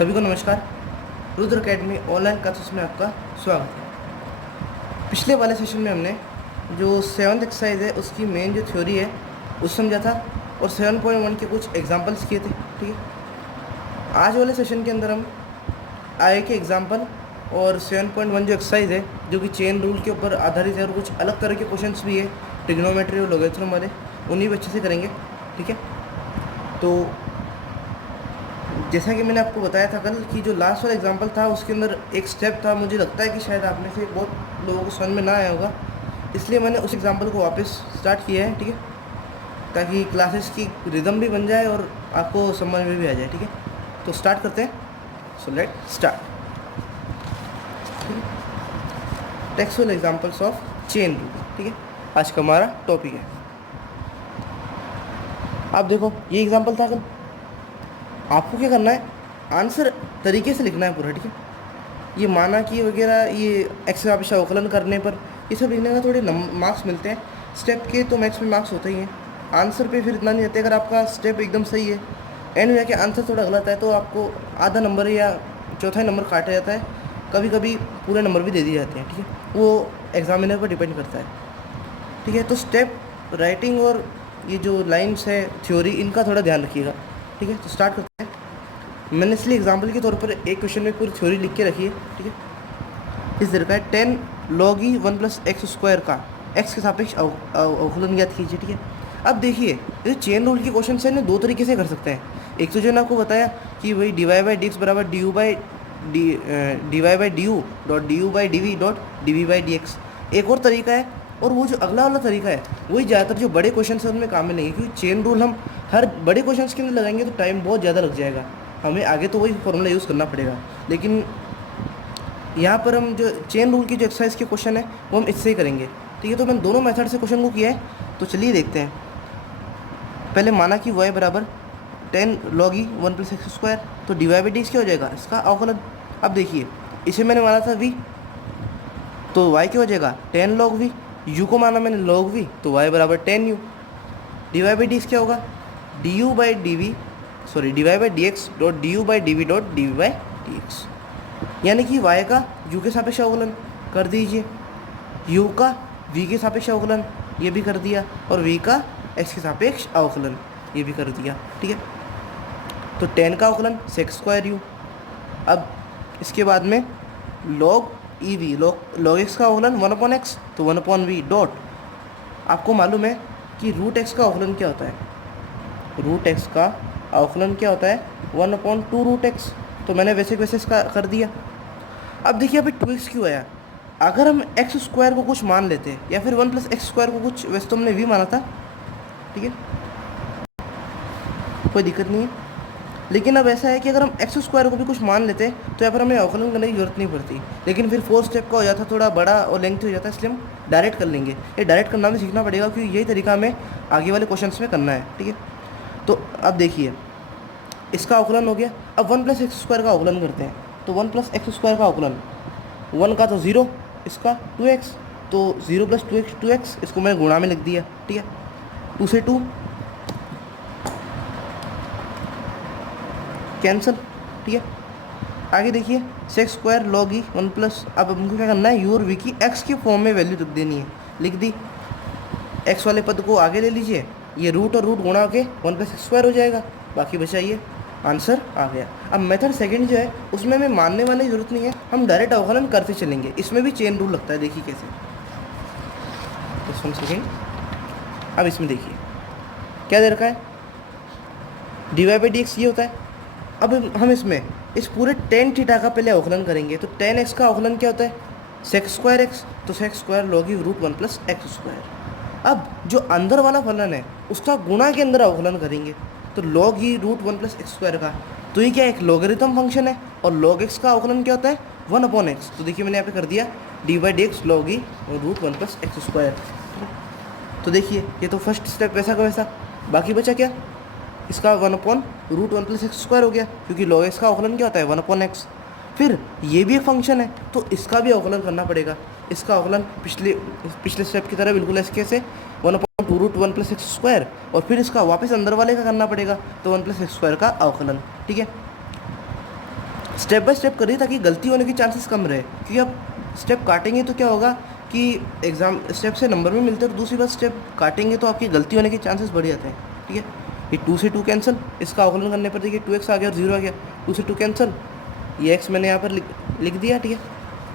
सभी को नमस्कार। रुद्र अकेडमी ऑनलाइन क्लासेस में आपका स्वागत है। पिछले वाले सेशन में हमने जो सेवन्थ एक्सरसाइज है उसकी मेन जो थ्योरी है उस समझा था और 7.1 के कुछ एग्जांपल्स किए थे। ठीक है, आज वाले सेशन के अंदर हम आए के एग्जांपल और 7.1 जो एक्सरसाइज है जो कि चेन रूल के ऊपर आधारित है और कुछ अलग तरह के क्वेश्चंस भी है ट्रिग्नोमेट्री और लॉगरिथम वाले, उन्हीं भी अच्छे से करेंगे। ठीक है, तो जैसा कि मैंने आपको बताया था कल कि जो लास्ट वाला एग्जांपल था उसके अंदर एक स्टेप था, मुझे लगता है कि शायद आप में से बहुत लोगों को समझ में ना आया होगा, इसलिए मैंने उस एग्जांपल को वापस स्टार्ट किया है। ठीक है, ताकि क्लासेस की रिदम भी बन जाए और आपको समझ में भी आ जाए। ठीक है, तो स्टार्ट करते हैं। So let start. Textual examples of chain rule. ठीक है, आज का हमारा टॉपिक है। आप देखो ये एग्जाम्पल था कल, आपको क्या करना है, आंसर तरीके से लिखना है पूरा। ठीक है, ये माना कि वगैरह ये एक्स का अपेक्षा अवकलन करने पर ये सब लिखने का थोड़े मार्क्स मिलते हैं स्टेप के, तो मैथ्स में मार्क्स होते ही हैं। आंसर पे फिर इतना नहीं रहते। अगर आपका स्टेप एकदम सही है, एंड में जाके आंसर थोड़ा गलत है तो आपको आधा नंबर या चौथा नंबर काटा जाता है, कभी कभी पूरे नंबर भी दे दिए जाते हैं। ठीक है, वो एग्जामिनर पर डिपेंड करता है। ठीक है, तो स्टेप राइटिंग और ये जो लाइन्स है थ्योरी, इनका थोड़ा ध्यान रखिएगा। ठीक है, तो स्टार्ट करते हैं। मैंने इसलिए एग्जाम्पल के तौर पर एक क्वेश्चन में पूरी थ्योरी लिख के रखी है। ठीक है, इस तरह का है 10 log e 1 + x² का x के सापेक्ष अवकलन ज्ञात कीजिए। ठीक है, अब देखिए ये चेन रूल के क्वेश्चन से ना दो तरीके से कर सकते हैं। एक तो जो मैंने आपको बताया कि भाई dy/dx बराबर dy/du dot du/dv dot dv/dx, एक और तरीका है। और वो जो अगला वाला तरीका है वही ज़्यादातर जो बड़े क्वेश्चन है उनमें काम में लेंगे, क्योंकि चेन रूल हम हर बड़े क्वेश्चन के अंदर लगाएंगे तो टाइम बहुत ज़्यादा लग जाएगा, हमें आगे तो वही फॉर्मूला यूज़ करना पड़ेगा। लेकिन यहाँ पर हम जो चेन रूल की जो एक्सरसाइज के क्वेश्चन है वो हम इससे ही करेंगे। ठीक है, तो मैंने दोनों मेथड से क्वेश्चन को किया है, तो चलिए देखते हैं। पहले माना कि y बराबर 10 log e 1 + x², तो dy/dx क्या हो जाएगा, इसका अवकलन। अब देखिए इसे मैंने माना था v, तो y क्या हो जाएगा 10 log v, u को माना मैंने log v, तो y बराबर 10u। dy/dx क्या होगा dy/dx dot du/dv dot dv/dx, यानी कि y का u के सापेक्ष अवकलन कर दीजिए, u का v के सापेक्ष अवकलन ये भी कर दिया, और v का x के सापेक्ष अवकलन ये भी कर दिया। ठीक है, तो 10 का अवकलन sec²u। अब इसके बाद में log ev log x का अवकलन 1/x, तो 1/v डॉट, आपको मालूम है कि √x का अवकलन क्या होता है, √x का अवकलन क्या होता है 1/2√x, तो मैंने वैसे वैसे इसका कर दिया। अब देखिए अभी 2x क्यों आया, अगर हम x² को कुछ मान लेते हैं या फिर 1 + x² को कुछ, वैसे तो हमने v माना था। ठीक है, कोई दिक्कत नहीं है, लेकिन अब ऐसा है कि अगर हम x² को भी कुछ मान लेते हैं तो यहाँ पर हमें अवकलन करने की जरूरत नहीं पड़ती, लेकिन फिर 4 स्टेप का हो जाता, थोड़ा बड़ा और लेंथी हो जाता है, इसलिए हम डायरेक्ट कर लेंगे। ये डायरेक्ट करना भी सीखना पड़ेगा क्योंकि यही तरीका हमें आगे वाले क्वेश्चन में करना है। ठीक है, तो अब देखिए इसका अवकलन हो गया। अब 1 + x² का अवकलन करते हैं, तो 1 + x² का अवकलन, 1 का तो 0, इसका 2x, तो 0 + 2x 2x, इसको मैंने गुणा में लिख दिया। ठीक है, 2 से 2 कैंसल। ठीक है, आगे देखिए sec² log e 1 +, अब हमको क्या करना है, u और v की x के फॉर्म में वैल्यू रख देनी है, लिख दी। x वाले पद को आगे ले लीजिए, ये रूट और रूट गुणा के 1 + x² हो जाएगा, बाकी बचाइए, आंसर आ गया। अब मेथड सेकंड जो है उसमें हमें मानने वाली ज़रूरत नहीं है, हम डायरेक्ट अवकलन करते चलेंगे, इसमें भी चेन रूल लगता है। देखिए कैसे, बस 1 सेकेंड। अब इसमें देखिए क्या दे रखा है, dy/dx ये होता है। अब हम इसमें इस पूरे tan थीटा का पहले अवकलन करेंगे, तो tan x का अवकलन क्या होता है sec²x, तो sec² log e √1 + x²। अब जो अंदर वाला फलन है उसका गुणा के अंदर अवकलन करेंगे, तो log e √1 + x² का, तो ये क्या एक लॉगरिथम फंक्शन है, और log x का अवकलन क्या होता है 1/x, तो देखिए मैंने यहाँ पे कर दिया dy/dx log e √1 + x²। तो देखिए ये तो फर्स्ट स्टेप वैसा का वैसा, बाकी बचा क्या, इसका 1/√1 + x² हो गया, क्योंकि log x का अवकलन क्या होता है 1/x। फिर ये भी एक फंक्शन है तो इसका भी अवकलन करना पड़ेगा, इसका अवकलन पिछले स्टेप की तरह बिल्कुल ऐसे कैसे 1/√1 + x², और फिर इसका वापस अंदर वाले का करना पड़ेगा, तो 1 + x² का अवकलन। ठीक है, स्टेप बाय स्टेप करिए ताकि गलती होने की चांसेस कम रहे, क्योंकि आप स्टेप काटेंगे तो क्या होगा कि एग्ज़ाम स्टेप से नंबर भी मिलते हैं, और दूसरी बात स्टेप काटेंगे तो आपकी गलती होने के चांसेस बढ़ जाते हैं। ठीक है, ये 2 से 2 कैंसिल, इसका अवकलन करने पर देखिए 2x आ गया और 0 आ गया, 2 से 2 कैंसिल, ये x मैंने यहाँ पर लिख दिया। ठीक है,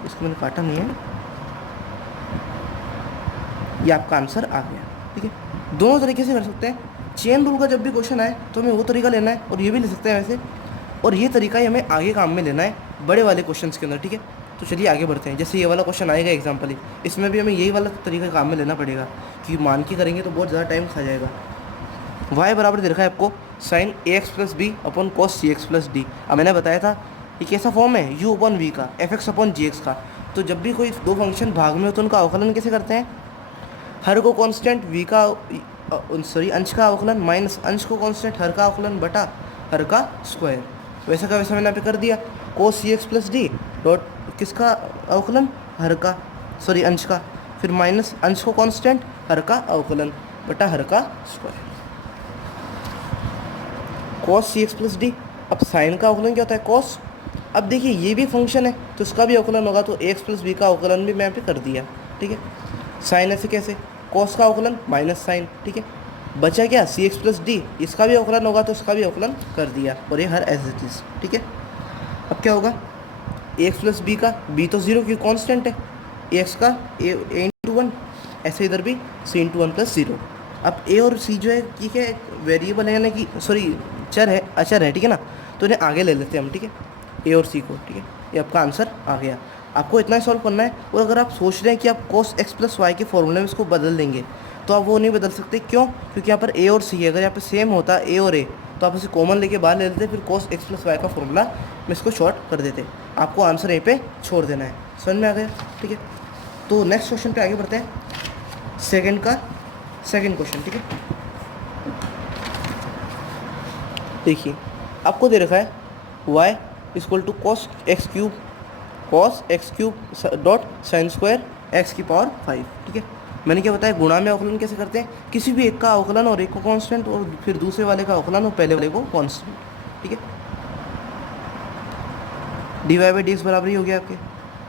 इसको मैंने काटा नहीं है, ये आपका आंसर आ गया। ठीक है, दोनों तरीके से कर सकते हैं। चेन रूल का जब भी क्वेश्चन आए तो हमें वो तरीका लेना है, और ये भी ले सकते हैं वैसे, और ये तरीका ही हमें आगे काम में लेना है बड़े वाले क्वेश्चंस के अंदर। ठीक है, तो चलिए आगे बढ़ते हैं। जैसे ये वाला क्वेश्चन आएगा एग्जाम्पल ही, इसमें भी हमें यही वाला तरीका काम में लेना पड़ेगा, क्योंकि मान के करेंगे तो बहुत ज़्यादा टाइम खा जाएगा। y बराबर दे रखा है आपको sine A X plus B upon cos C X plus D. अब मैंने बताया था ये कैसा फॉर्म है, u अपॉन वी का, F X upon G X का। तो जब भी कोई दो फंक्शन भाग में हो तो उनका अवकलन कैसे करते हैं, हर को कांस्टेंट v का सॉरी अंश का अवकलन माइनस अंश को कांस्टेंट हर का अवकलन बटा हर का स्क्वायर। वैसा का वैसा मैंने यहाँ पे कर दिया, कोस सी एक्स प्लस डी डॉट किसका अवकलन, हर का सॉरी अंश का, फिर माइनस अंश को कांस्टेंट हर का अवकलन बटा हर का square, cos C X plus D. अब साइन का अवकलन क्या होता है, कॉस। अब देखिए ये भी फंक्शन है तो इसका भी अवकलन होगा, तो ए एक्स प्लस बी का अवकलन भी मैं यहाँ पे कर दिया। ठीक है, साइन ऐसे कैसे, कॉस का अवकलन माइनस साइन। ठीक है, बचा क्या, सी एक्स प्लस डी, इसका भी अवकलन होगा तो इसका भी अवकलन कर दिया, और ये हर एज इट इज। ठीक है, अब क्या होगा, ए एक्स प्लस बी का, बी तो 0 की कॉन्स्टेंट है, ए एक्स का ए इंटू 1, ऐसे इधर भी सी इंटू 1 प्लस 0। अब ए और सी जो है ठीक है वेरिएबल है, यानी कि सॉरी चर है, अचर है। ठीक है ना, तो इन्हें आगे ले लेते हैं हम। ठीक है, ए और सी को। ठीक है, ये आपका आंसर आ गया। आपको इतना ही सॉल्व करना है, और अगर आप सोच रहे हैं कि आप cos x प्लस वाई के फॉर्मूले में इसको बदल देंगे तो आप वो नहीं बदल सकते। क्यों, क्योंकि यहाँ पर ए और सी है, अगर यहाँ पर सेम होता ए और ए तो आप इसे कॉमन लेके बाहर ले लेते, फिर cos x प्लस वाई का फॉर्मूला में इसको शॉर्ट कर देते। आपको आंसर यहीं पे छोड़ देना है। समझ में आ गया। ठीक है, तो नेक्स्ट क्वेश्चन पे आगे बढ़ते हैं, सेकंड क्वेश्चन। ठीक है, देखिए आपको दे रखा है y equal to cos x cube dot sine square x की पावर 5। ठीक है, मैंने क्या बताया, गुणा में अवकलन कैसे करते हैं, किसी भी एक का अवकलन और एक को कांस्टेंट, और फिर दूसरे वाले का अवकलन और पहले वाले को कांस्टेंट। ठीक है, D Y by D X बराबर ही हो गया आपके,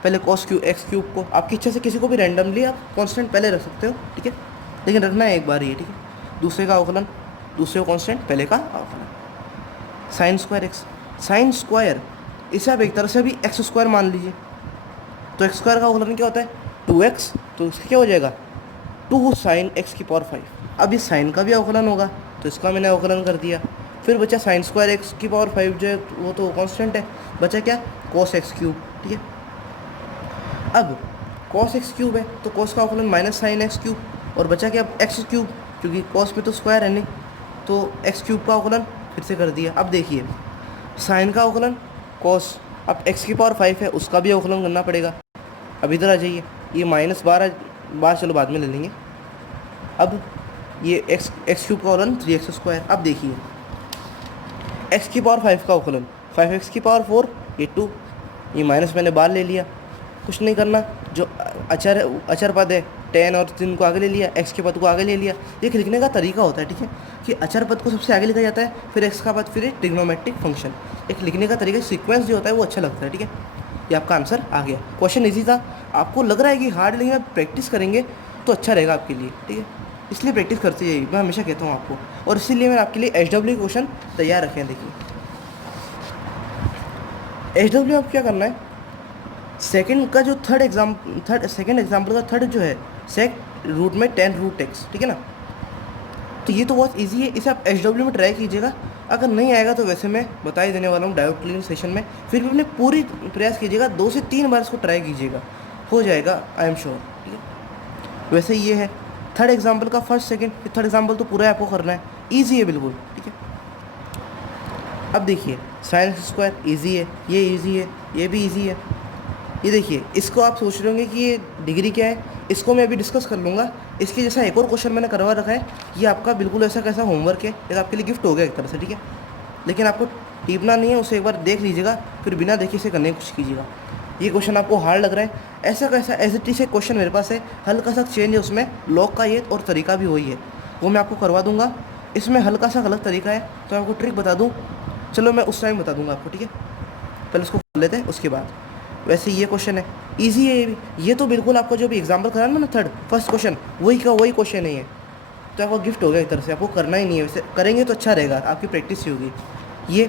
पहले कॉस एक्स क्यूब को आपकी इच्छा से किसी को भी रैंडमली आप कांस्टेंट पहले रख सकते हो। ठीक है, लेकिन रखना है एक बार ही। ठीक है, दूसरे का अवकलन, दूसरे को कांस्टेंट, पहले का अवकलन, sign square x, sine square इसे आप एक तरह से भी एक्स स्क्वायर मान लीजिए, तो एक्स स्क्वायर का अवकलन क्या होता है 2x, तो इसका क्या हो जाएगा 2 साइन एक्स की पावर 5। अब इस साइन का भी अवकलन होगा तो इसका मैंने अवकलन कर दिया, फिर बचा साइन स्क्वायर एक्स की पावर 5 जो है वो तो कांस्टेंट है, बचा क्या कॉस एक्स क्यूब। ठीक है, अब कॉस एक्स क्यूब है तो कॉस का अवकलन माइनस साइन एक्स क्यूब, और बचा क्या एक्स क्यूब, क्योंकि कॉस में तो स्क्वायर है नहीं, तो एक्स क्यूब का अवकलन फिर से कर दिया। अब देखिए साइन का अवकलन कॉस, अब एक्स की पावर 5 है उसका भी अवकलन करना पड़ेगा। अब इधर आ जाइए, ये -12 चलो बाद में ले लेंगे। अब ये एक्स क्यूब का अवकलन 3x स्क्वायर। अब देखिए एक्स की पावर 5 का अवकलन 5x की पावर 4, ये 2, ये माइनस मैंने बाहर ले लिया, कुछ नहीं करना, जो अचर पद है tan और 3 को आगे ले लिया, x के पद को आगे ले लिया। ये लिखने का तरीका होता है। ठीक है, कि अचर पद को सबसे आगे लिखा जाता है, फिर x का पद, फिर ट्रिग्नोमेट्रिक फंक्शन। एक लिखने का तरीका सीक्वेंस जो होता है वो अच्छा लगता है। ठीक है, ये आपका आंसर आ गया। क्वेश्चन इजी था, आपको लग रहा है कि हार्ड, लेकिन आप प्रैक्टिस करेंगे तो अच्छा रहेगा आपके लिए। ठीक है, इसलिए प्रैक्टिस करते जाइए, मैं हमेशा कहता हूँ आपको, और इसीलिए मैंने आपके लिए HW क्वेश्चन तैयार रखे हैं। देखिए HW आप क्या करना है, सेकंड का जो सेकंड एग्जाम्पल का थर्ड जो है सेक रूट में 10 रूट x। ठीक है ना, तो ये तो बहुत इजी है, इसे आप HW में ट्राई कीजिएगा। अगर नहीं आएगा तो वैसे मैं बता ही देने वाला हूँ डाउट क्लियर सेशन में, फिर भी अपने पूरी प्रयास कीजिएगा, 2 से 3 बार इसको ट्राई कीजिएगा, हो जाएगा, आई एम श्योर। ठीक है, वैसे ये है थर्ड एग्जाम्पल का फर्स्ट सेकंड, थर्ड एग्जाम्पल तो पूरा आपको करना है, ईजी है बिल्कुल। ठीक है, अब देखिए साइन स्क्वायर ईजी है, ये ईजी है, ये भी ईजी है। ये देखिए इसको आप सोच रहे होंगे कि ये डिग्री क्या है, इसको मैं अभी डिस्कस कर लूँगा। इसके जैसा एक और क्वेश्चन मैंने करवा रखा है, ये आपका बिल्कुल ऐसा कैसा होमवर्क है, ये आपके लिए गिफ्ट हो गया एक तरह से। ठीक है, लेकिन आपको टीपना नहीं है, उसे एक बार देख लीजिएगा, फिर बिना देखे इसे करने की कोशिश कीजिएगा। ये क्वेश्चन आपको हार्ड लग रहा है, ऐसा कैसा एज इट इज एक क्वेश्चन मेरे पास है, हल्का सा चेंज है उसमें, लॉग का ये और तरीका भी वही है, वो मैं आपको करवा दूंगा। इसमें हल्का सा गलत तरीका है तो मैं आपको ट्रिक बता दूँ, चलो मैं उस टाइम बता दूंगा आपको। ठीक है, पहले उसको कर लेते हैं उसके बाद। वैसे ये क्वेश्चन है, इजी है ये भी। ये तो बिल्कुल आपका जो भी एग्जाम्पल करा ना थर्ड फर्स्ट क्वेश्चन, वही का वही क्वेश्चन नहीं है, तो आपका गिफ्ट हो गया एक तरह से। आपको करना ही नहीं है, वैसे करेंगे तो अच्छा रहेगा, आपकी प्रैक्टिस ही होगी। ये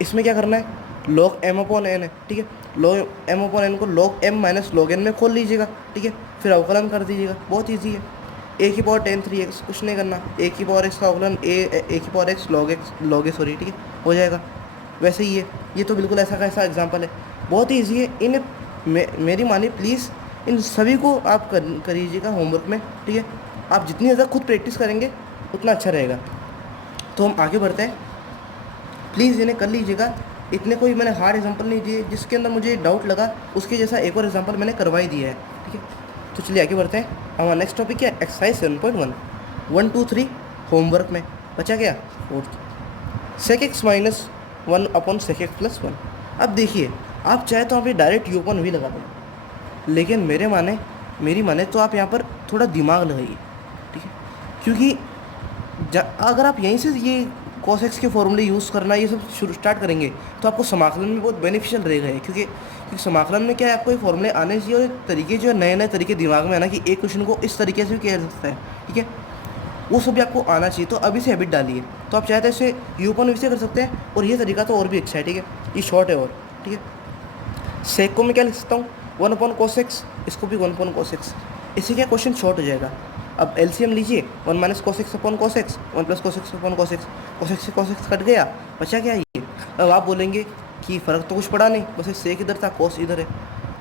इसमें क्या करना है, log m अपॉन एन है, ठीक है। log m अपॉन एन को log m minus log n में खोल लीजिएगा, ठीक है। फिर अवकलन कर दीजिएगा, बहुत ईजी है। a की पावर 10 3x, कुछ नहीं करना, a की पावर x का अवकलन a की power x log a sorry, ठीक है, हो जाएगा। वैसे ही ये तो बिल्कुल ऐसा का ऐसा एग्जाम्पल है, बहुत ही ईजी है। इन मेरी मानिए प्लीज़, इन सभी को आप करिएगा होमवर्क में, ठीक है। आप जितनी ज़्यादा खुद प्रैक्टिस करेंगे उतना अच्छा रहेगा। तो हम आगे बढ़ते हैं, प्लीज़ इन्हें कर लीजिएगा। इतने कोई मैंने हार्ड एग्जांपल नहीं दिए, जिसके अंदर मुझे डाउट लगा उसके जैसा एक और एग्जांपल मैंने करवा ही दिया है, ठीक है। तो चलिए आगे बढ़ते हैं। हमारा नेक्स्ट टॉपिक क्या है, एक्सरसाइज 7.1 1 2 3 होमवर्क में बचा क्या, sec x minus 1 upon sec x plus 1। अब देखिए, आप चाहे तो आप ये डायरेक्ट यू अपॉन वी लगा दें, लेकिन मेरी माने तो आप यहाँ पर थोड़ा दिमाग लगाइए, ठीक है। क्योंकि अगर आप यहीं से ये cos x के फॉर्मूले यूज़ करना ये सब शुरू स्टार्ट करेंगे तो आपको समाकलन में बहुत बेनिफिशियल रहेगा ये, क्योंकि समाकलन में क्या है, आपको ये फॉर्मूले आने चाहिए और तरीके जो है नए नए तरीके दिमाग में आना कि एक क्वेश्चन को इस तरीके से भी किया जा सकता है, ठीक है। वो सब भी आपको आना चाहिए, तो अभी से हैबिट डालिए। तो आप चाहते हैं इसे यू अपन वी से कर सकते हैं, और ये तरीका तो और भी अच्छा है, ठीक है, ये शॉर्ट है और, ठीक है। सेक को मैं क्या लिख सकता हूँ, 1 अपॉन cos x, इसको भी 1 अपॉन cos x, इससे क्या क्वेश्चन शॉर्ट हो जाएगा। अब एलसीएम लीजिए, 1 minus cos x upon cos x, 1 plus cos x upon cos x, cos x से cos x कट गया, बचा क्या ये। अब आप बोलेंगे कि फ़र्क तो कुछ पड़ा नहीं, बस सेक इधर था cos इधर है।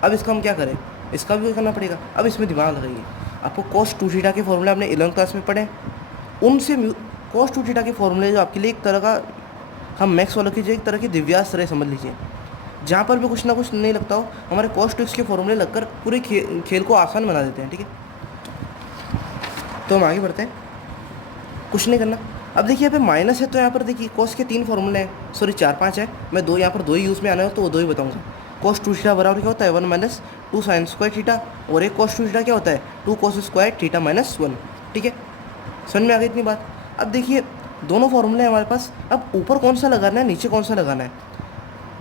अब इसका हम क्या करें, इसका भी करना पड़ेगा। अब इसमें दिमाग लगाइए, आपको cos 2 थीटा के फॉर्मूले आपने 11th क्लास में पढ़े, उनसे cos 2 थीटा के फॉर्मूले जो आपके लिए एक तरह का, हम मैक्स वालों की जो एक तरह की दिव्यास्त्र है समझ लीजिए, जहाँ पर भी कुछ ना कुछ नहीं लगता हो, हमारे cos 2x के फॉर्मूले लगकर पूरे खेल को आसान बना देते हैं, ठीक है। तो हम आगे बढ़ते हैं, कुछ नहीं करना। अब देखिए यहाँ पे माइनस है, तो यहाँ पर देखिए cos के 3 फॉर्मूले हैं, सॉरी 4 5 है, मैं दो यहाँ पर दो ही यूज़ में आना है तो वो दो ही बताऊँगा। cos 2 थीटा बराबर क्या होता है, 1 माइनस 2 साइन स्क्वायर थीटा, और एक cos 2 थीटा क्या होता है, 2 cos स्क्वायर थीटा माइनस 1, ठीक है। समझ में आ गई इतनी बात। अब देखिए दोनों फॉर्मूले हमारे पास, अब ऊपर कौन सा लगाना है नीचे कौन सा लगाना है,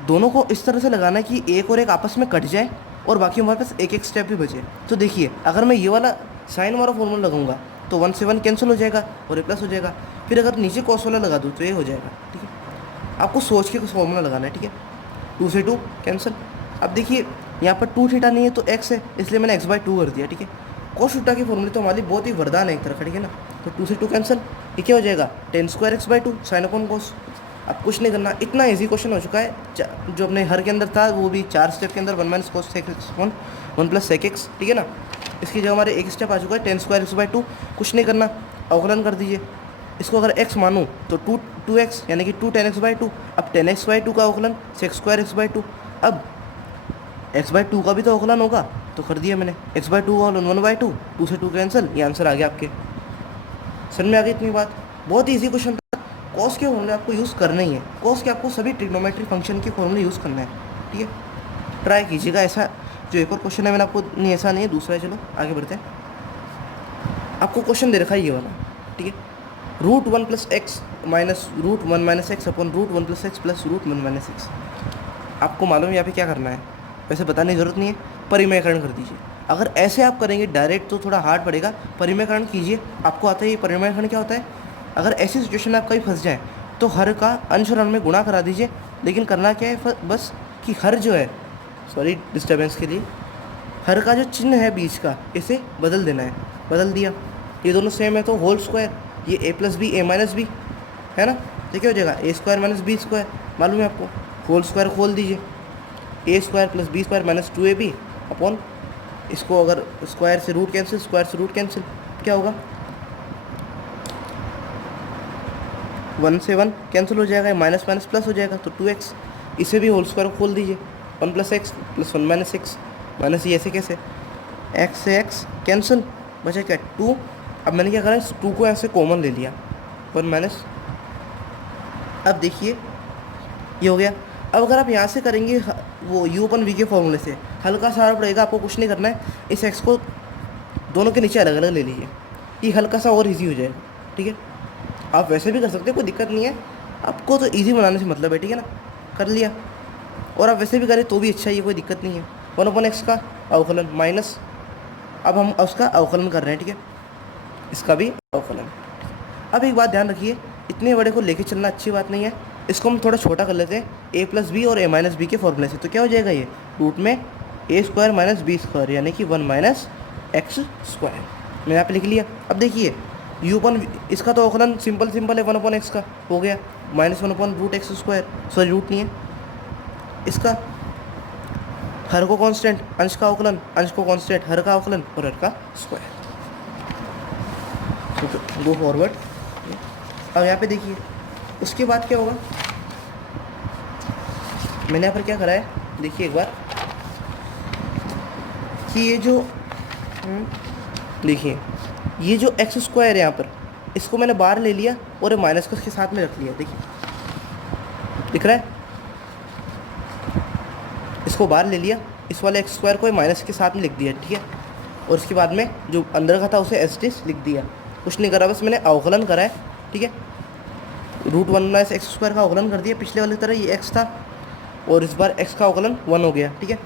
दोनों को इस तरह से लगाना है कि एक और एक आपस में कट जाए और बाकी हमारे पास एक एक स्टेप भी बचे। तो देखिए अगर मैं ये वाला साइन वाला फॉर्मूला लगाऊंगा तो 1 से 1 कैंसिल हो जाएगा और ये प्लस हो जाएगा। फिर अगर नीचे कॉस वाला लगा दूँ तो ये हो जाएगा, ठीक है। आपको सोच के कुछ फॉर्मूला लगाना है, ठीक है। 2 से 2 कैंसिल। अब देखिए यहाँ पर 2 थीटा नहीं है तो x है, इसलिए मैंने x/2 कर दिया, ठीक है। cos थीटा की फॉर्मूले तो हमारी बहुत ही वरदान है एक तरफ, ठीक है ना। तो 2 से 2 कैंसिल, ये क्या हो जाएगा, tan square x/2 sine upon cos। अब कुछ नहीं करना, इतना इजी क्वेश्चन हो चुका है। जो अपने हर के अंदर था वो भी 4 स्टेप के अंदर, 1 minus cos sec x upon 1 plus sec x, ठीक है ना। इसकी जगह हमारे एक स्टेप आ चुका है tan स्क्वायर x/2। कुछ नहीं करना, अवकलन कर दीजिए। इसको अगर x मानूँ तो 2x यानी कि 2 tan x/2। अब tan x/2 का अवकलन sec स्क्वायर x/2। अब x/2 का भी तो अवकलन होगा, तो कर दिया मैंने x/2 का 1/2, 2 से 2 कैंसिल, ये आंसर आ गया आपके। समझ में आ गई इतनी बात, बहुत ही ईजी क्वेश्चन था। कॉस के फॉर्मूले आपको यूज़ करना ही है, कॉस के आपको सभी ट्रिग्नोमेट्रिक फंक्शन के फॉर्मूले यूज़ करना है, ठीक है। ट्राई कीजिएगा। ऐसा जो एक और क्वेश्चन है मैंने आपको, नहीं ऐसा नहीं है, दूसरा है। चलो आगे बढ़ते हैं। आपको क्वेश्चन दे रखा है ये वाला, ठीक है। √1 + x minus √1 - x upon √1 + x plus √1 - x। आपको मालूम है यहाँ पे क्या करना है, वैसे बताने की ज़रूरत नहीं है, परिमेयकरण कर दीजिए। अगर ऐसे आप करेंगे डायरेक्ट तो थोड़ा हार्ड पड़ेगा, परिमेयकरण कीजिए। आपको आता है ये परिमेयकरण क्या होता है। अगर ऐसी सिचुएशन में आप कहीं फंस जाए तो हर का अंश और हर में गुणा करा दीजिए। लेकिन करना क्या है बस कि हर जो है, सॉरी डिस्टर्बेंस के लिए, हर का जो चिन्ह है बीच का इसे बदल देना है। बदल दिया, ये दोनों सेम है तो होल स्क्वायर, ये a + b a - b है ना, तो क्या हो जाएगा a² - b²। मालूम है आपको, होल स्क्वायर खोल दीजिए, a² + b² - 2ab अपॉन, इसको अगर स्क्वायर से रूट कैंसिल, स्क्वायर से रूट कैंसिल, क्या होगा 1 से 1 कैंसिल हो जाएगा, माइनस माइनस प्लस हो जाएगा तो 2x। इसे भी होल स्क्वायर खोल दीजिए, 1 + x + 1 - x माइनस, ये ऐसे कैसे, x से x कैंसिल, बचा क्या 2। अब मैंने क्या करा, 2 को ऐसे कॉमन ले लिया, 1 माइनस। अब देखिए ये हो गया। अब अगर आप यहाँ से करेंगे वो u/v के फॉर्मूले से, हल्का सा और पड़ेगा, आपको कुछ नहीं करना है। इस x को दोनों के नीचे अलग अलग ले लीजिए, ये हल्का सा और ईजी हो जाएगा, ठीक है। आप वैसे भी कर सकते हैं, कोई दिक्कत नहीं है, आपको तो ईजी बनाने से मतलब है, ठीक है ना। कर लिया, और आप वैसे भी करें तो भी अच्छा है, ये कोई दिक्कत नहीं है। 1/x का अवकलन माइनस, अब हम उसका अवकलन कर रहे हैं, ठीक है, इसका भी अवकलन। अब एक बात ध्यान रखिए, इतने बड़े को लेके चलना अच्छी बात नहीं है, इसको हम थोड़ा छोटा कर लेते हैं a+b और a-b के फॉर्मूले से। तो क्या हो जाएगा ये, रूट में a² - b² यानी कि 1 - x²। मैंने यहाँ पे लिख लिया। अब देखिए u/, इसका तो अवकलन सिंपल है 1/x का हो गया, -1/√x², सॉरी रूट नहीं है इसका, हर को कांस्टेंट, अंश का अवकलन, अंश को कांस्टेंट, हर का अवकलन और हर का स्क्वायर। Go forward. अब यहाँ पे देखिए उसके बाद क्या होगा, मैंने यहाँ पर क्या करा है, देखिए एक बार कि ये जो देखिए ये जो x² है यहाँ पर, इसको मैंने बाहर ले लिया और ये माइनस को इसके साथ में रख लिया। देखिए दिख रहा है, इसको बाहर ले लिया, इस वाले x² को माइनस के साथ में लिख दिया, ठीक है, और उसके बाद में जो अंदर का था उसे एस लिख दिया। कुछ नहीं करा, बस मैंने अवकलन करा है, ठीक है, √1 - x² का अवकलन कर दिया। पिछले वाली तरह ये x था और इस बार x का अवकलन 1 हो गया, ठीक है।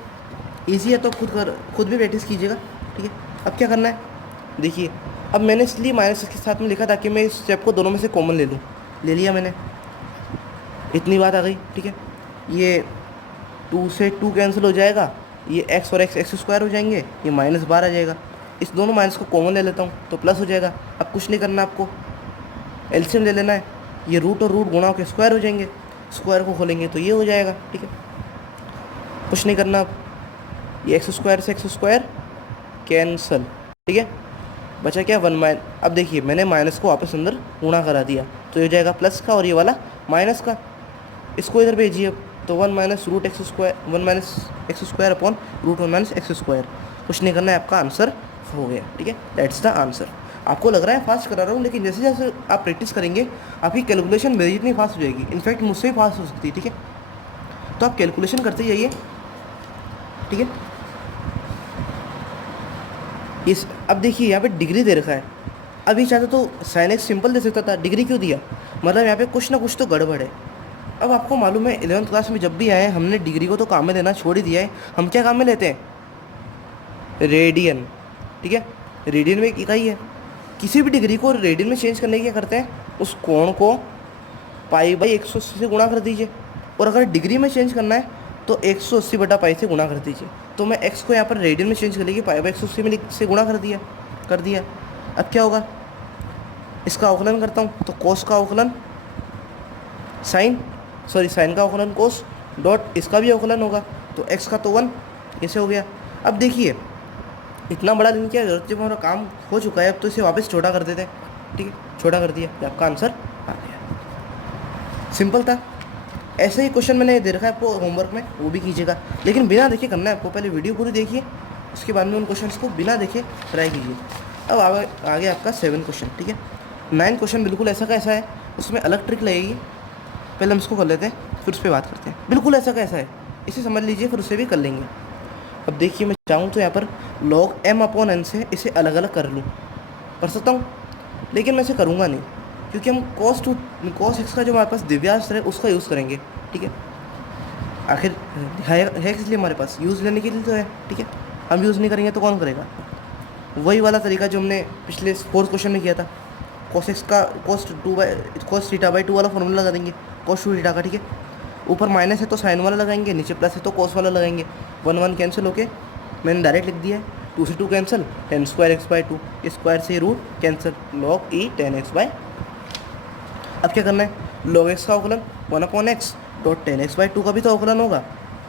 ईजी है तो खुद भी प्रैक्टिस कीजिएगा, ठीक है। अब क्या करना है, देखिए अब मैंने इसलिए माइनस के साथ में लिखा ताकि मैं इस स्टेप को दोनों में से कॉमन ले लूँ, ले लिया मैंने, इतनी बात आ गई, ठीक है। ये 2 से 2 कैंसिल हो जाएगा, ये x और x² हो जाएंगे, ये -12 आ जाएगा। इस दोनों माइनस को कॉमन ले लेता हूँ तो प्लस हो जाएगा। अब कुछ नहीं करना, आपको एलसीएम ले लेना है, ये रूट और रूट गुणा होकर स्क्वायर हो जाएंगे, स्क्वायर को खोलेंगे तो ये हो जाएगा, ठीक है। कुछ नहीं करना, अब ये x² से x² कैंसल, ठीक है, बचा क्या 1 - अब देखिए मैंने माइनस को वापस अंदर गुणा करा दिया तो ये हो जाएगा प्लस का और ये वाला माइनस का, इसको इधर भेजिए अब, तो 1 - √x², 1 - x² अपॉन √1 - x²। कुछ नहीं करना है, आपका आंसर हो गया, ठीक है, दैट्स द आंसर। आपको लग रहा है फास्ट करा रहा हूँ, लेकिन जैसे जैसे आप प्रैक्टिस करेंगे आपकी कैलकुलेशन मेरी जितनी फास्ट हो जाएगी, इनफैक्ट मुझसे भी फास्ट हो सकती है, ठीक है। तो आप कैलकुलेशन करते जाइए, ठीक है। इस अब देखिए यहाँ पे डिग्री दे रखा है, अभी चाहता तो sin x सिंपल दे सकता था, डिग्री क्यों दिया, मतलब यहाँ पे कुछ ना कुछ तो गड़बड़ है। अब आपको मालूम है 11th क्लास में जब भी आए हमने डिग्री को तो काम में लेना छोड़ ही दिया है, हम क्या काम में लेते हैं, रेडियन, ठीक है। रेडियन में एक इकाई है, किसी भी डिग्री को रेडियन में चेंज करने के क्या करते हैं, उस कोण को π/180 से गुणा कर दीजिए, और अगर डिग्री में चेंज करना है तो 180/π से गुणा कर दीजिए। तो मैं x को यहाँ पर रेडियन में चेंज कर लेगी, π/180 में से गुणा कर दिया। अब क्या होगा, इसका अवकलन करता हूँ तो कोस का अवकलन साइन का अवकलन कोस डॉट इसका भी अवकलन होगा, तो x का तो 1 ऐसे हो गया। अब देखिए इतना बड़ा लेने की जरूरत, जब हमारा काम हो चुका है अब तो इसे वापस छोटा कर देते हैं, ठीक है, छोटा कर दिया, आपका आंसर आ गया। सिंपल था। ऐसे ही क्वेश्चन मैंने दे रखा है आपको होमवर्क में, वो भी कीजिएगा, लेकिन बिना देखे करना है आपको, पहले वीडियो पूरी देखिए, उसके बाद में उन क्वेश्चंस को बिना देखे ट्राई कीजिए। अब आगे आपका 7 क्वेश्चन, ठीक है। 9 क्वेश्चन बिल्कुल ऐसा का ऐसा है, उसमें अलग ट्रिक लगेगी, पहले हम इसको कर लेते हैं फिर उस पर बात करते हैं। बिल्कुल ऐसा का ऐसा है, इसे समझ लीजिए फिर उसे भी कर लेंगे। अब देखिए मैं चाहूँ तो यहाँ पर log m/n से इसे अलग अलग कर सकता हूँ, लेकिन मैं इसे करूँगा नहीं, क्योंकि हम cos x का जो हमारे पास दिव्यास्त्र है उसका यूज़ करेंगे, ठीक है। आखिर है इसलिए हमारे पास यूज़ लेने के लिए तो है, ठीक है। हम यूज़ नहीं करेंगे तो कौन करेगा, वही वाला तरीका जो हमने पिछले 4th क्वेश्चन में किया था, cos x का cos θ/2 वाला फॉर्मूला लगा देंगे, cos 2θ का, ठीक है। ऊपर माइनस है तो साइन वाला लगाएंगे, नीचे प्लस है तो कोस वाला लगाएंगे, 1 कैंसिल होके मैंने डायरेक्ट लिख दिया है, 2 से 2 कैंसिल, tan² x/2, स्क्वायर से root cancel, log e tan x/। अब क्या करना है, log x का अवकलन 1/x डॉट tan x/2 का भी तो अवकलन होगा,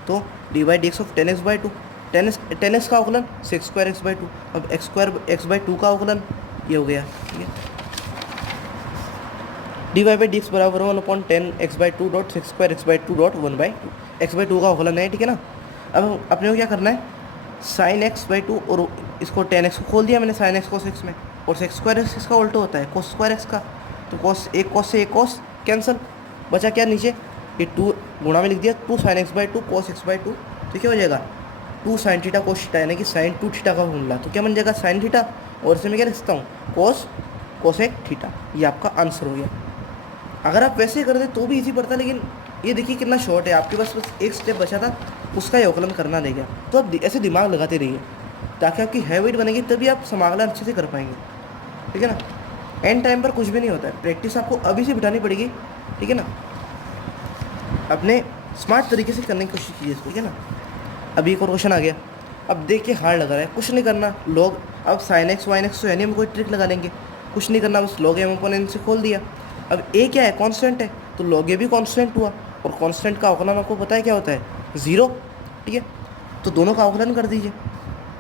तो dy/dx of tan x/2, tan x का अवकलन sec² x/2, अब x² x/2 का अवकलन ये हो गया, ठीक है। dy/dx बराबर 1/tan x/2 dot sec² x/2 dot 1/2, x/2 का अवकलन है, ठीक है ना। अब अपने को क्या करना है, sin x/2 और इसको tan x को खोल दिया मैंने sin x cos x में, और sec² x का उल्टा होता है cos² x का, तो एक cos से एक cos कैंसिल, बचा क्या नीचे, ये 2 गुणा में लिख दिया, 2 sin x/2 cos x/2, तो क्या हो जाएगा 2 sin θ cos θ, यानी कि sin 2θ का फॉर्मूला, तो क्या बन जाएगा sin θ, और इसे मैं क्या लिख सकता हूँ cosec θ। ये आपका आंसर हो गया। अगर आप वैसे कर दे तो भी इजी पड़ता, लेकिन ये देखिए कितना शॉर्ट है, आपके पास बस एक स्टेप बचा था, उसका ही अवकलन करना रह गया। तो आप ऐसे दिमाग लगाते रहिए ताकि आपकी हैबिट बनेगी, तभी आप समाकलन अच्छे से कर पाएंगे, ठीक है ना। एंड टाइम पर कुछ भी नहीं होता है, प्रैक्टिस आपको अभी से बिठानी पड़ेगी, ठीक है ना। अपने स्मार्ट तरीके से करने की कोशिश कीजिए इसको, ठीक है ना। अभी एक और क्वेश्चन आ गया, अब देखिए हार्ड लग रहा है, कुछ नहीं करना, लॉग अब साइन एक्स वाइन एक्स तो यानी हम कोई ट्रिक लगा लेंगे, कुछ नहीं करना, बस लॉग एम अपन से खोल दिया। अब ए क्या है, कांस्टेंट है, तो लॉग ए भी कांस्टेंट हुआ, और कांस्टेंट का अवकलन आपको पता है क्या होता है, ज़ीरो, ठीक है। तो दोनों का अवकलन कर दीजिए,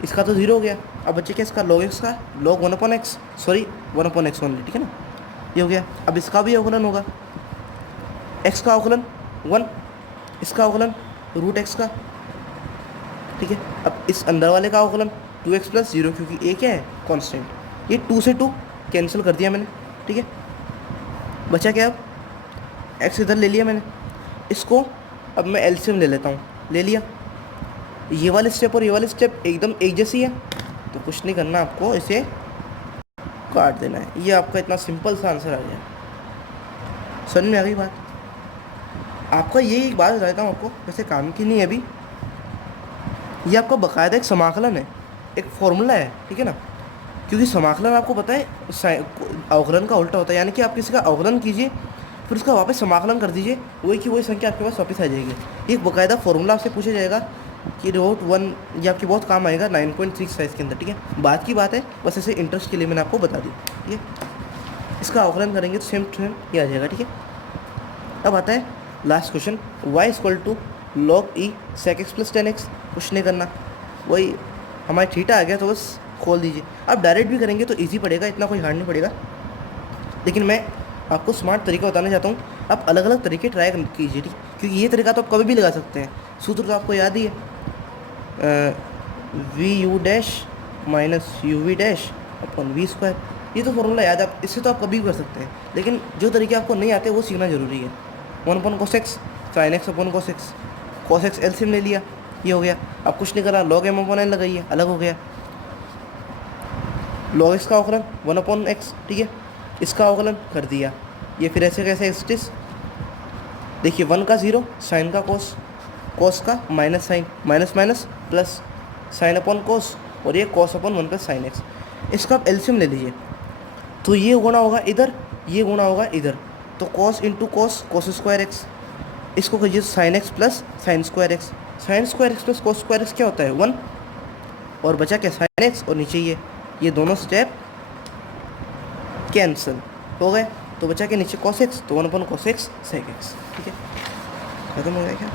इसका तो ज़ीरो हो गया, अब बच्चे क्या इसका लॉग एक्स का log 1/x, sorry 1/x only, ठीक है ना, ये हो गया। अब इसका भी अवकलन होगा, एक्स का अवकलन 1, इसका अवकलन रूट एक्स का, ठीक है। अब इस अंदर वाले का अवकलन 2x + 0, क्योंकि ए क्या है, कांस्टेंट, ये 2 से 2 कैंसिल कर दिया मैंने, ठीक है। बचा क्या, अब x इधर ले लिया मैंने, इसको अब मैं एलसीएम ले लेता हूँ, ले लिया। ये वाले स्टेप और ये वाले स्टेप एकदम एक जैसी है, तो कुछ नहीं करना, आपको इसे काट देना है। ये आपका इतना सिंपल सा आंसर आ गया। समझ में आ गई बात। आपका ये एक बात बताता हूँ आपको, वैसे काम की नहीं है अभी, ये आपका बाकायदा एक समाकलन है, एक फॉर्मूला है, ठीक है ना। क्योंकि समाकलन आपको पता है अवकलन का उल्टा होता है, यानी कि आप किसी का अवकलन कीजिए फिर उसका वापस समाकलन कर दीजिए, वही की वही संख्या आपके पास वापस आ जाएगी। एक बाकायदा फॉर्मूला आपसे पूछा जाएगा कि √1, ये आपके बहुत काम आएगा 9.6 साइज़ के अंदर, ठीक है। बात की बात है, बस ऐसे इंटरेस्ट के लिए मैंने आपको बता दी, ठीक है। इसका अवकलन करेंगे तो सेम टू सेम ये आ जाएगा, ठीक है। अब आता है last question, y = log e sec x + tan x, कुछ नहीं करना, वही हमारे थीटा आ गया तो बस खोल दीजिए। अब डायरेक्ट भी करेंगे तो इजी पड़ेगा, इतना कोई हार्ड नहीं पड़ेगा, लेकिन मैं आपको स्मार्ट तरीका बताना चाहता हूँ। आप अलग अलग तरीके ट्राई कीजिए, ठीक, क्योंकि ये तरीका तो आप कभी भी लगा सकते हैं। सूत्र तो आपको याद ही है, VU - UV/(v²), ये तो फॉर्मूला याद है, आप इससे तो आप कभी भी कर सकते हैं, लेकिन जो तरीके आपको नहीं आते वो सीखना ज़रूरी है। 1/cos x sin x/cos x, cos x LCM ले लिया, ये हो गया। अब कुछ नहीं करा, log m/n लगाइए, अलग हो गया। log x का अवकलन 1/x, ठीक है, इसका अवकलन कर दिया, ये फिर ऐसे कैसे एक्सटिस, देखिए 1 का 0, साइन का cos, cos का minus sine, minus minus plus, sin/cos, और ये cos/1 + sin x। इसका आप एलसीएम ले लीजिए, तो ये गुणा होगा इधर, ये गुणा होगा इधर, तो cos × cos, cos² x, इसको कीजिए sin x + sin² x, sin² x + cos² x क्या होता है 1, और बचा क्या sin x, और नीचे ये दोनों स्टेप कैंसिल हो गए, तो बचा के नीचे cos x, तो 1/cos x sec x, ठीक है, खत्म हो गया क्या।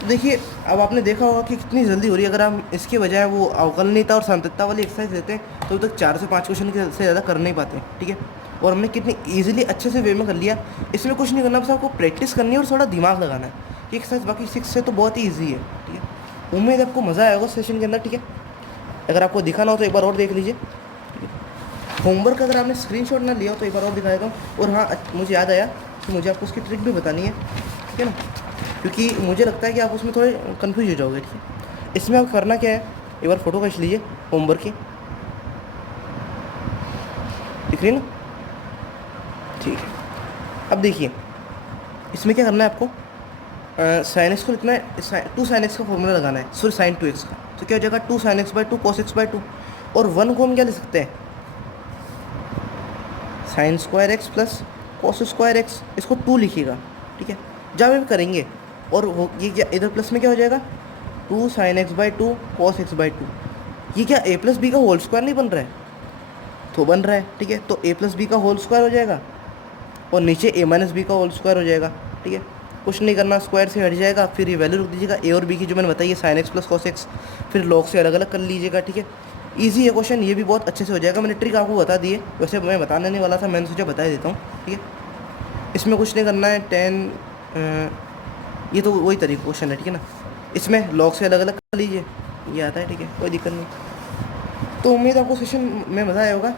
तो देखिए अब आपने देखा होगा कि कितनी जल्दी हो रही है। अगर हम इसके बजाय वो अवकलनीयता और सांतत्यता वाली एक्सरसाइज लेते हैं तो तक 4 से 5 क्वेश्चन से ज़्यादा कर नहीं पाते, ठीक है। और हमने कितनी ईजिली अच्छे से वे में कर लिया। इसमें कुछ नहीं करना, बस आपको प्रैक्टिस करनी है और थोड़ा दिमाग लगाना है। ये एक्सरसाइज बाकी 6 से तो बहुत ही ईजी है, ठीक है। उम्मीद है आपको मज़ा आएगा सेशन के अंदर, ठीक है। अगर आपको दिखाना हो तो एक बार और देख लीजिए। होमवर्क अगर आपने स्क्रीनशॉट ना लिया हो तो एक बार और दिखा देता हूँ। और हाँ, मुझे याद आया कि मुझे आपको उसकी ट्रिक भी बतानी है, ठीक है ना, क्योंकि मुझे लगता है कि आप उसमें थोड़े कंफ्यूज हो जाओगे, ठीक है। इसमें आप करना क्या है, एक बार फ़ोटो खींच लीजिए होमवर्क की, दिख रही ना, ठीक है। अब देखिए इसमें क्या करना है आपको, साइन एक्स को लिखना है, 2 sin x का फॉर्मूला लगाना है, सॉरी sin 2x का, तो क्या हो जाएगा 2 sin x/2 cos x/2, और 1 को हम क्या लिख सकते हैं, sin² x + cos² x, इसको 2 लिखिएगा, ठीक है। जब हम करेंगे और ये क्या इधर प्लस में क्या हो जाएगा 2 sin x/2 cos x/2, ये क्या a + b का होल स्क्वायर नहीं बन रहा है, तो बन रहा है, ठीक है। तो a + b का होल स्क्वायर हो जाएगा और नीचे a - b का होल स्क्वायर हो जाएगा, ठीक है। कुछ नहीं करना, स्क्वायर से हट जाएगा, फिर ये वैल्यू रख दीजिएगा a और b की जो मैंने बताई है sin x + cos x, फिर log से अलग अलग कर लीजिएगा, ठीक है। ईजी है क्वेश्चन, ये भी बहुत अच्छे से हो जाएगा। मैंने ट्रिक आपको बता दी है, वैसे मैं बताने नहीं वाला था, मैंने सोचा बता देता हूँ, ठीक है। इसमें कुछ नहीं करना है, 10 ये तो वही तरीका क्वेश्चन है, ठीक है ना। इसमें लॉग से अलग अलग कर लीजिए, ये आता है, ठीक है, कोई दिक्कत नहीं। तो उम्मीद आपको सेशन में मज़ा आया होगा।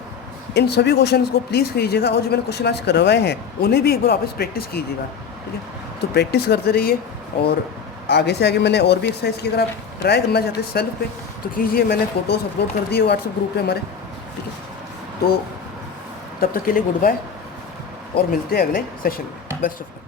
इन सभी क्वेश्चंस को प्लीज़ कीजिएगा, और जो मैंने क्वेश्चन आज करवाए हैं उन्हें भी एक बार वापस प्रैक्टिस कीजिएगा, ठीक है। तो प्रैक्टिस करते रहिए, और आगे से आगे मैंने और भी एक्सरसाइज की, अगर आप ट्राई करना चाहते हैं सेल्फ पे तो कीजिए। मैंने फ़ोटोज़ अपलोड कर दिए व्हाट्सएप ग्रुप पे हमारे, ठीक है। तो तब तक के लिए गुड बाय, और मिलते हैं अगले सेशन में। Best of luck.